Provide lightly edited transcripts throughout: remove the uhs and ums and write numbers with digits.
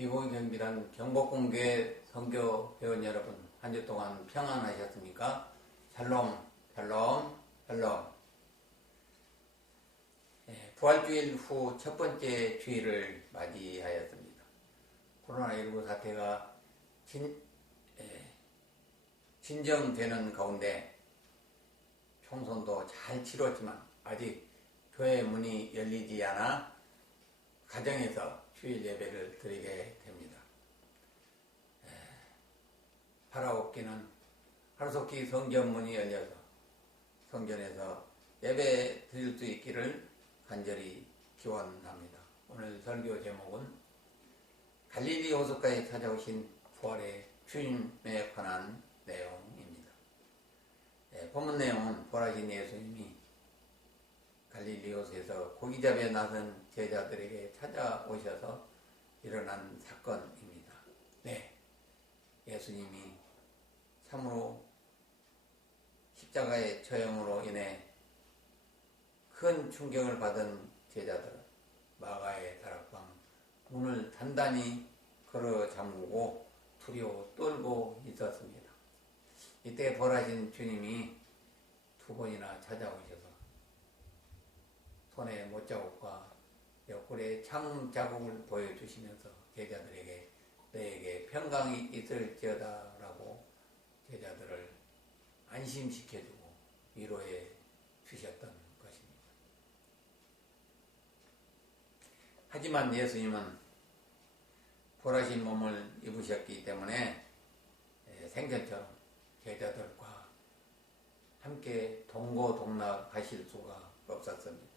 이고경비단 경복궁교회 선교 회원 여러분, 한 주 동안 평안하셨습니까? 샬롬, 샬롬, 샬롬. 부활주일 후 첫 번째 주일을 맞이하였습니다. 코로나19 사태가 진정되는 가운데 총선도 잘 치렀지만 아직 교회 문이 열리지 않아 가정에서 주일 예배를 드리게 됩니다. 바라옵기는 하루속히 성전문이 열려서 성전에서 예배 드릴 수 있기를 간절히 기원합니다. 오늘 설교 제목은 갈릴리 호숫가에 찾아오신 부활의 주님에 관한 내용입니다. 본문 내용은 부활하신 예수님이 갈릴리 호수에서 고기잡이에 나선 제자들에게 찾아오셔서 일어난 사건입니다. 네, 예수님이 참으로 십자가의 처형으로 인해 큰 충격을 받은 제자들은 마가의 다락방 문을 단단히 걸어 잠그고 두려워 떨고 있었습니다. 이때 부활하신 주님이 두 번이나 찾아오셔서 손에 못자국과 옆구리에 창 자국을 보여주시면서 제자들에게 너에게 평강이 있을지어다 라고 제자들을 안심시켜주고 위로해 주셨던 것입니다. 하지만 예수님은 부활하신 몸을 입으셨기 때문에 생전처럼 제자들과 함께 동고동락하실 수가 없었습니다.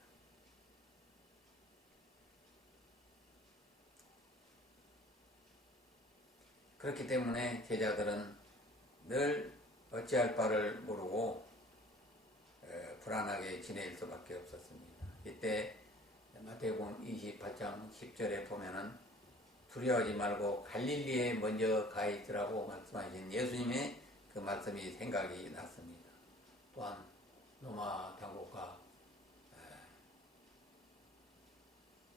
그렇기 때문에 제자들은 늘 어찌할 바를 모르고 불안하게 지낼 수밖에 없었습니다. 이때 마태복음 28장 10절에 보면은 두려워하지 말고 갈릴리에 먼저 가 있으라고 말씀하신 예수님의 그 말씀이 생각이 났습니다. 또한 로마 당국과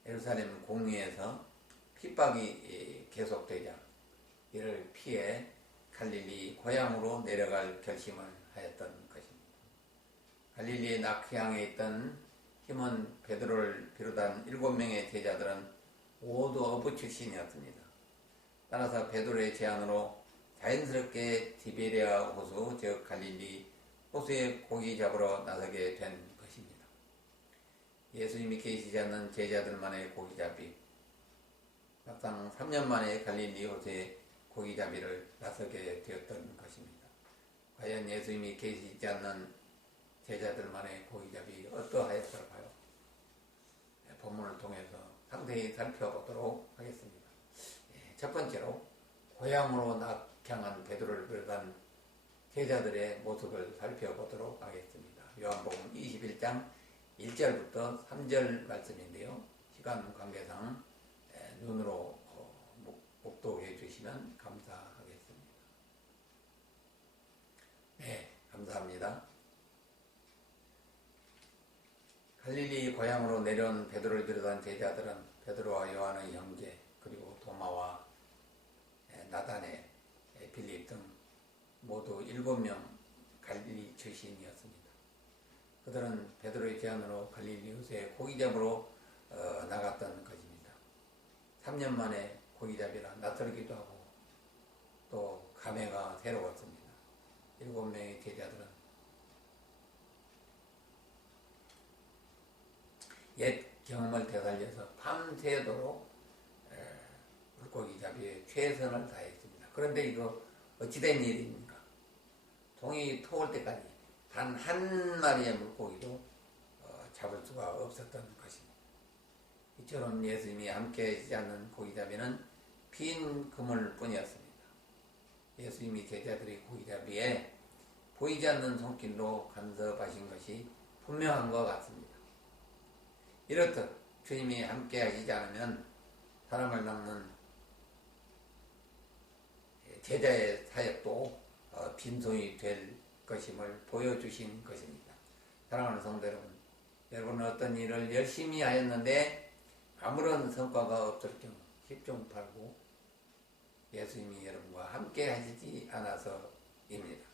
예루살렘 공의에서 핍박이 계속되자 이를 피해 갈릴리 고향으로 내려갈 결심을 하였던 것입니다. 갈릴리의 낙향에 있던 시몬 베드로를 비롯한 7명의 제자들은 모두 어부 출신이었습니다. 따라서 베드로의 제안으로 자연스럽게 디베리아 호수, 즉 갈릴리 호수에 고기 잡으러 나서게 된 것입니다. 예수님이 계시지 않는 제자들만의 고기잡이, 막상 3년 만에 갈릴리 호수에 고기잡이를 나서게 되었던 것입니다. 과연 예수님이 계시지 않는 제자들만의 고기잡이 어떠하였을까요? 본문을 통해서 상세히 살펴보도록 하겠습니다. 첫 번째로 고향으로 낙향한 베드로를 비롯한 제자들의 모습을 살펴보도록 하겠습니다. 요한복음 21장 1절부터 3절 말씀인데요. 시간 관계상 눈으로 목독해 주시면 감사하겠습니다. 네, 감사합니다. 갈릴리 고향으로 내려온 베드로를 비롯한 제자들은 베드로와 요한의 형제, 그리고 도마와 나다네, 빌립 등 모두 7명 갈릴리 출신이었습니다. 그들은 베드로의 제안으로 갈릴리 호수에 고기 잡으러 나갔던 것입니다. 3년 만에 고기잡이라 낯설기도 하고 또 감회가 새로웠습니다. 7명의 제자들은 옛 경험을 되살려서 밤새도록 물고기 잡이에 최선을 다했습니다. 그런데 이거 어찌된 일입니까? 동이 터올 때까지 단 한 마리의 물고기도 잡을 수가 없었던 것입니다. 이처럼 예수님이 함께 하지 않는 고기잡이는 빈 그물 뿐이었습니다. 예수님이 제자들의 고기잡이에 보이지 않는 손길로 간섭하신 것이 분명한 것 같습니다. 이렇듯 주님이 함께 하시지 않으면 사람을 낚는 제자의 사역도 빈손이 될 것임을 보여주신 것입니다. 사랑하는 성도 여러분, 여러분은 어떤 일을 열심히 하였는데 아무런 성과가 없을 경우 10종 팔고 예수님이 여러분과 함께 하시지 않아서입니다.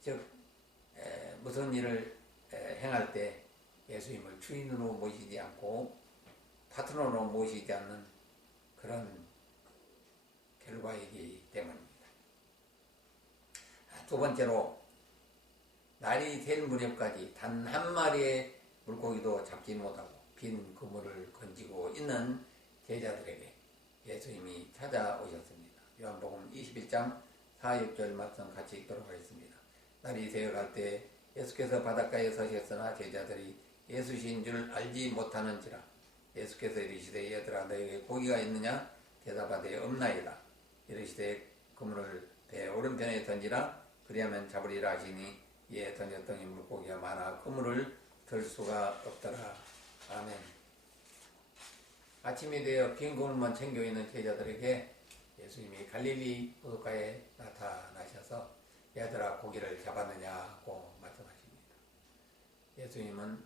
즉 무슨 일을 행할 때 예수님을 주인으로 모시지 않고 파트너로 모시지 않는 그런 결과이기 때문입니다. 두 번째로 날이 될 무렵까지 단 한 마리의 물고기도 잡지 못하고 빈 그물을 건지고 있는 제자들에게 예수님이 찾아오셨습니다. 요한복음 21장 4, 6절 말씀 같이 읽도록 하겠습니다. 날이 새어갈 때 예수께서 바닷가에 서셨으나 제자들이 예수신 줄 알지 못하는지라. 예수께서 이르시되 얘들아 너에게 고기가 있느냐? 대답하되 없나이다. 이르시되 그물을 배 오른편에 던지라. 그리하면 잡으리라 하시니 이에 던졌더니 물고기가 많아 그물을 들 수가 없더라. 아멘. 아침이 되어 빈 그물만 챙겨 있는 제자들에게 예수님이 갈릴리 호숫가에 나타나셔서 얘들아 고기를 잡았느냐고 말씀하십니다. 예수님은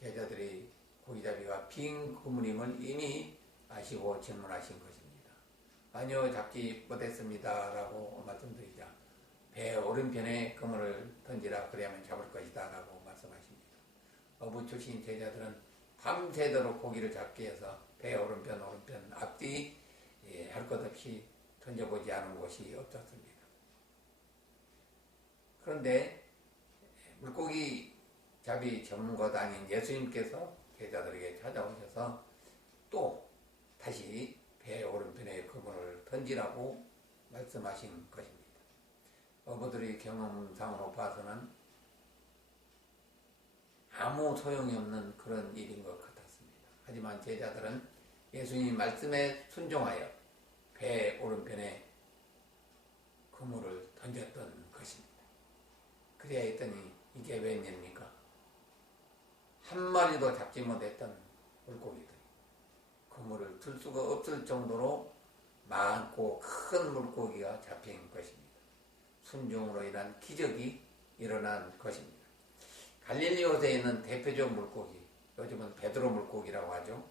제자들이 고기잡이가 빈 그물임을 이미 아시고 질문하신 것입니다. 아니요, 잡지 못했습니다 라고 말씀드리자 배 오른편에 그물을 던지라. 그래야만 잡을 것이다 라고 말씀하십니다. 어부 출신 제자들은 밤새도록 고기를 잡기 위해서 배 오른편 앞뒤 할 것 없이 던져보지 않은 곳이 없었습니다. 그런데 물고기 잡이 전문가도 아닌 예수님께서 제자들에게 찾아오셔서 또 다시 배 오른편에 그물을 던지라고 말씀하신 것입니다. 어부들의 경험상으로 봐서는 아무 소용이 없는 그런 일인 것 같았습니다. 하지만 제자들은 예수님 말씀에 순종하여 배 오른편에 그물을 던졌던 것입니다. 그래야 했더니 이게 웬일입니까? 한 마리도 잡지 못했던 물고기들이 그물을 들 수가 없을 정도로 많고 큰 물고기가 잡힌 것입니다. 순종으로 인한 기적이 일어난 것입니다. 갈릴리 호수에 있는 대표적 물고기, 요즘은 베드로 물고기라고 하죠.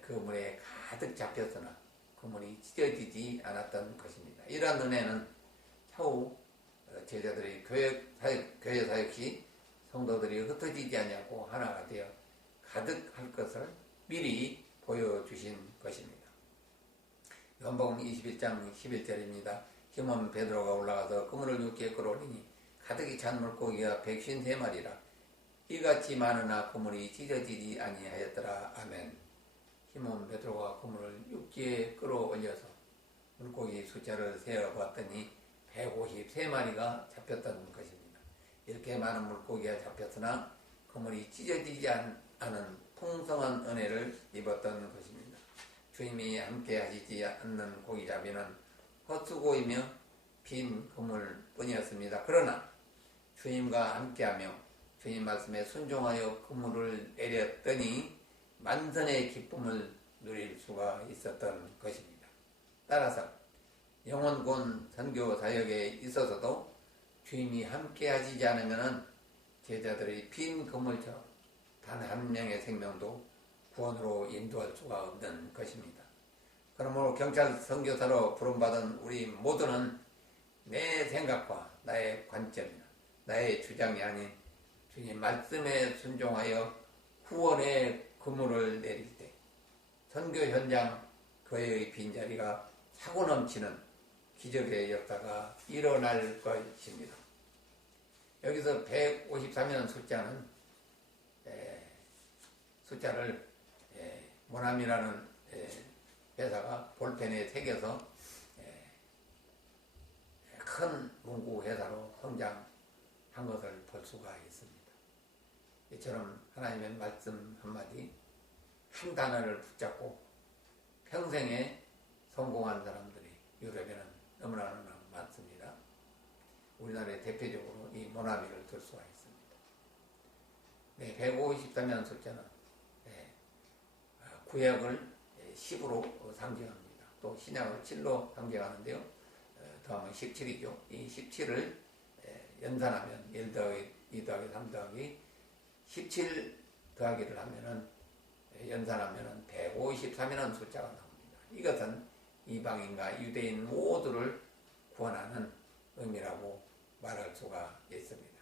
그 물에 가득 잡혔으나 그 물이 찢어지지 않았던 것입니다. 이러한 은혜는 차후 제자들이 교회 사역 시 성도들이 흩어지지 않냐고 하나가 되어 가득할 것을 미리 보여주신 것입니다. 요한복음 21장 11절입니다. 시몬 베드로가 올라가서 그물을 육지에 끌어올리니 가득히 찬 물고기가 153마리라. 이같이 많으나 그물이 찢어지지 아니하였더라. 아멘. 시몬 베드로가 그물을 육지에 끌어올려서 물고기 숫자를 세어봤더니 153마리가 잡혔던 것입니다. 이렇게 많은 물고기가 잡혔으나 그물이 찢어지지 않은 풍성한 은혜를 입었던 것입니다. 주님이 함께 하시지 않는 고기잡이는 헛수고이며 빈 그물뿐이었습니다. 그러나 주님과 함께하며 주님 말씀에 순종하여 그물을 내렸더니 만선의 기쁨을 누릴 수가 있었던 것입니다. 따라서 영혼군 선교 사역에 있어서도 주님이 함께 하시지 않으면 제자들의 빈 그물처럼 단 한 명의 생명도 구원으로 인도할 수가 없는 것입니다. 그러므로 경찰 선교사로 부름받은 우리 모두는 내 생각과 나의 관점이나 나의 주장이 아닌 주님 말씀에 순종하여 구원의 그물을 내릴 때 선교 현장 교회의 빈자리가 차고 넘치는 기적의 역사가 일어날 것입니다. 여기서 153이라는 숫자를 모남이라는 회사가 볼펜에 새겨서 큰 문구 회사로 성장한 것을 볼 수가 있습니다. 이처럼 하나님의 말씀 한마디, 한 단어를 붙잡고 평생에 성공한 사람들이 유럽에는 너무나 많습니다. 우리나라의 대표적으로 이 모나미를 들 수가 있습니다. 네, 153이라는 숫자는 구약을 10으로 상징합니다. 또 신약을 7로 상징하는데요. 다음은 17이죠. 이 17을 연산하면 1 더하기 2 더하기 3 더하기 17 더하기를 하면은 연산하면은 153이라는 숫자가 나옵니다. 이것은 이방인과 유대인 모두를 구원하는 의미라고 말할 수가 있습니다.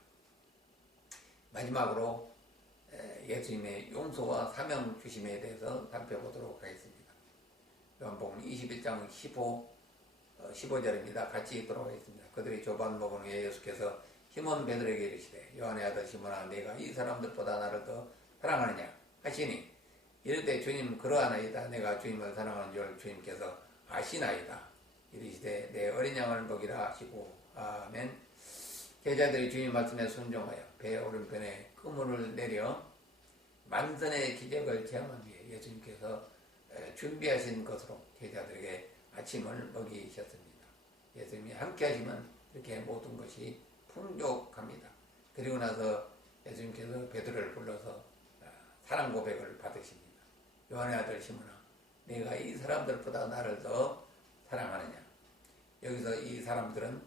마지막으로 예수님의 용서와 사명 주심에 대해서 살펴보도록 하겠습니다. 요한복음 21장 15절입니다. 같이 읽도록 하겠습니다. 그들이 조반 먹은 후에 예수께서 시몬 베드로에게 이르시되 요한의 아들 시몬아 내가 이 사람들보다 나를 더 사랑하느냐 하시니 이르되 주님 그러하나이다. 내가 주님을 사랑하는 줄 주님께서 아시나이다. 이르시되 내 어린 양을 먹이라 하시고 아멘. 제자들이 주님 말씀에 순종하여 배 오른편에 그물을 내려 만선의 기적을 체험한 뒤에 예수님께서 준비하신 것으로 제자들에게 아침을 먹이셨습니다. 예수님이 함께 하시면 이렇게 모든 것이 풍족합니다. 그리고 나서 예수님께서 베드로를 불러서 사랑 고백을 받으십니다. 요한의 아들 시몬아 내가 이 사람들보다 나를 더 사랑하느냐. 여기서 이 사람들은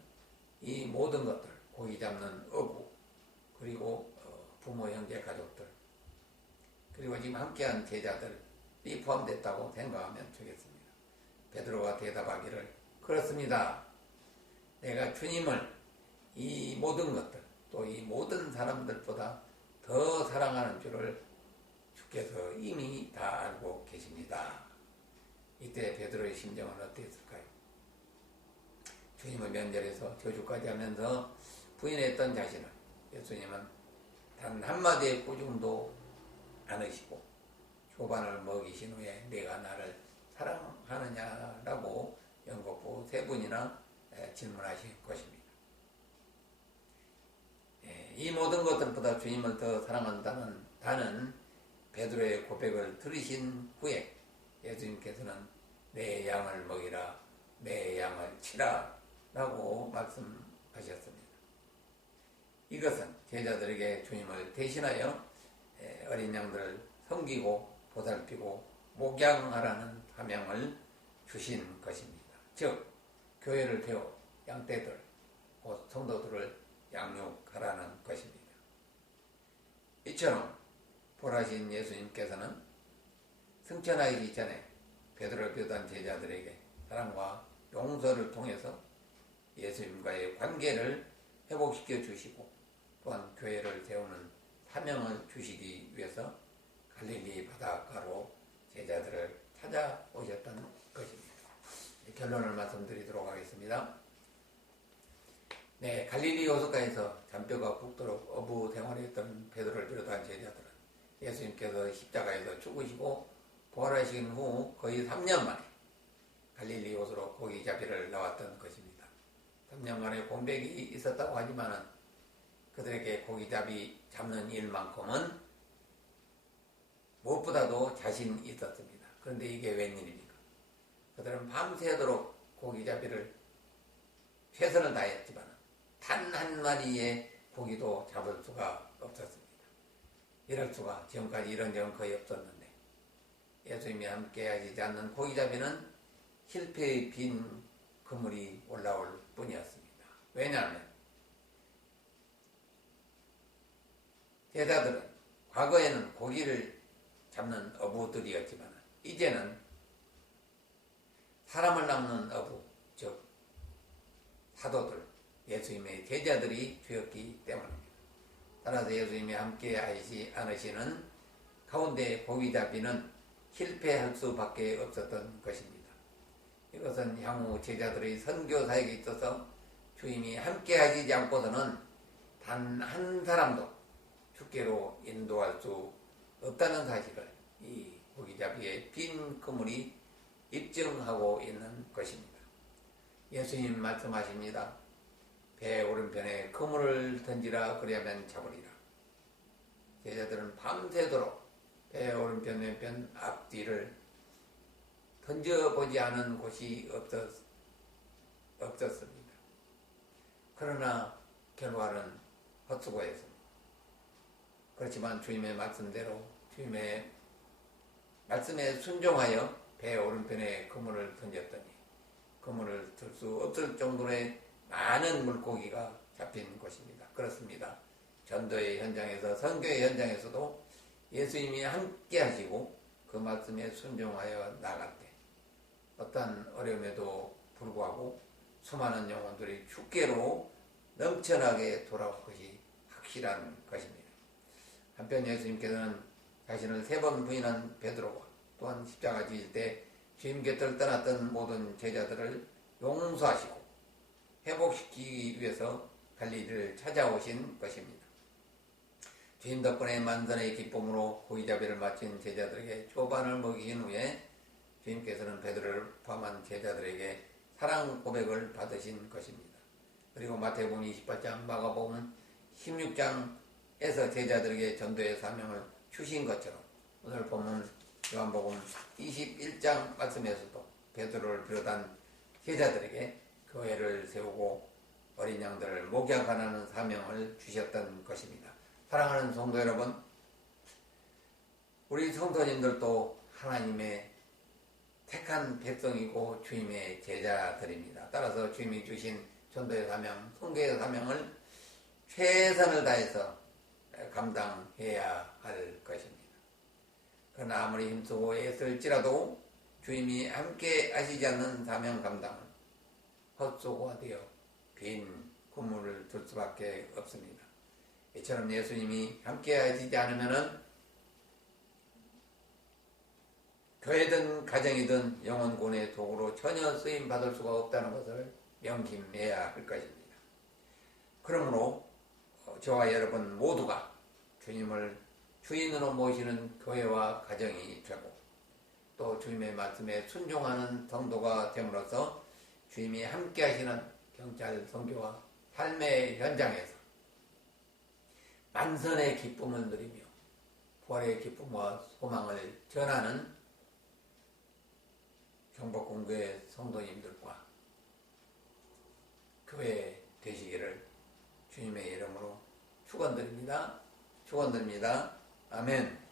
이 모든 것들 고기 잡는 어부 그리고 부모 형제 가족들 그리고 지금 함께한 제자들이 포함됐다고 생각하면 되겠습니다. 베드로가 대답하기를 그렇습니다. 내가 주님을 이 모든 것들 또 이 모든 사람들보다 더 사랑하는 줄을 주께서 이미 다 알고 계십니다. 이때 베드로의 심정은 어땠을까요? 주님을 면전에서 저주까지 하면서 부인했던 자신을 예수님은 단 한마디의 꾸중도 않으시고 조반을 먹이신 후에 내가 나를 사랑하느냐라고 연거푸 3분이나 질문하신 것입니다. 이 모든 것들보다 주님을 더 사랑한다는 다는 베드로의 고백을 들으신 후에 예수님께서는 내 양을 먹이라 내 양을 치라 라고 말씀하셨습니다. 이것은 제자들에게 주님을 대신하여 어린 양들을 섬기고 보살피고 목양하라는 사명을 주신 것입니다. 즉 교회를 세워 양떼들 곧 성도들을 양육하라는 것입니다. 이처럼 보라신 예수님께서는 승천하기 전에 베드로를 비롯한 제자들에게 사랑과 용서를 통해서 예수님과의 관계를 회복시켜 주시고 또한 교회를 세우는 사명을 주시기 위해서 갈릴리 바닷가로 제자들을 찾아오셨던 것입니다. 결론을 말씀드리도록 하겠습니다. 네, 갈릴리 호숫가에서 잔뼈가 굵도록 어부 생활했던 베드로를 비롯한 제자들은 예수님께서 십자가에서 죽으시고 부활하신 후 거의 3년 만에 갈릴리 호수로 고기잡이를 나왔던 것입니다. 3년 만에 공백이 있었다고 하지만 그들에게 고기잡이 잡는 일만큼은 무엇보다도 자신이 있었습니다. 그런데 이게 웬일입니까? 그들은 밤새도록 고기잡이를 최선을 다했지만 단 한 마리의 고기도 잡을 수가 없었습니다. 이럴 수가 지금까지 이런 적은 거의 없었는데 예수님이 함께 하시지 않는 고기잡이는 실패의 빈 그물이 올라올 뿐이었습니다. 왜냐하면 제자들은 과거에는 고기를 잡는 어부들이었지만 이제는 사람을 낚는 어부, 즉 사도들, 예수님의 제자들이 되었기 때문입니다. 따라서 예수님이 함께 하시지 않으시는 가운데 고기잡이는 실패할 수밖에 없었던 것입니다. 이것은 향후 제자들의 선교 사역에 있어서 주님이 함께 하시지 않고서는 단 한 사람도 주께로 인도할 수 없다는 사실을 이 고기잡이의 빈 그물이 입증하고 있는 것입니다. 예수님 말씀하십니다. 배 오른편에 그물을 던지라 그리하면 잡으리라. 제자들은 밤새도록 배 오른편 왼편 앞뒤를 던져보지 않은 곳이 없었습니다. 그러나 결과는 헛수고했습니다. 그렇지만 주님의 말씀대로 주님의 말씀에 순종하여 배 오른편에 그물을 던졌더니 그물을 들 수 없을 정도의 많은 물고기가 잡힌 것입니다. 그렇습니다. 전도의 현장에서 선교의 현장에서도 예수님이 함께 하시고 그 말씀에 순종하여 나갈 때 어떤 어려움에도 불구하고 수많은 영혼들이 주께로 넘쳐나게 돌아올 것이 확실한 것입니다. 한편 예수님께서는 자신을 3번 부인한 베드로와 또한 십자가 지실 때 주님 곁을 떠났던 모든 제자들을 용서하시고 회복시키기 위해서 갈릴리를 찾아오신 것입니다. 주님 덕분에 만선의 기쁨으로 구이자배를 마친 제자들에게 초반을 먹이신 후에 주님께서는 베드로를 포함한 제자들에게 사랑 고백을 받으신 것입니다. 그리고 마태복음 28장, 마가복음 16장에서 제자들에게 전도의 사명을 주신 것처럼 오늘 본문 요한복음 21장 말씀에서도 베드로를 비롯한 제자들에게 교회를 세우고 어린 양들을 목양하는 사명을 주셨던 것입니다. 사랑하는 성도 여러분, 우리 성도님들도 하나님의 택한 백성이고 주님의 제자들입니다. 따라서 주님이 주신 전도의 사명, 선교의 사명을 최선을 다해서 감당해야 할 것입니다. 그러나 아무리 힘쓰고 애쓸지라도 주님이 함께 하시지 않는 사명 감당은 헛수고가 되어 빈 군물을 둘 수밖에 없습니다. 이처럼 예수님이 함께 하시지 않으면은 교회든 가정이든 영혼군의 도구로 전혀 쓰임 받을 수가 없다는 것을 명심해야 할 것입니다. 그러므로 저와 여러분 모두가 주님을 주인으로 모시는 교회와 가정이 되고 또 주님의 말씀에 순종하는 성도가 됨으로써 주님이 함께 하시는 경찰 선교와 삶의 현장에서 만선의 기쁨을 누리며 부활의 기쁨과 소망을 전하는 경복궁교회 성도님들과 교회 되시기를 주님의 이름으로 축원드립니다. 축원드립니다. 아멘.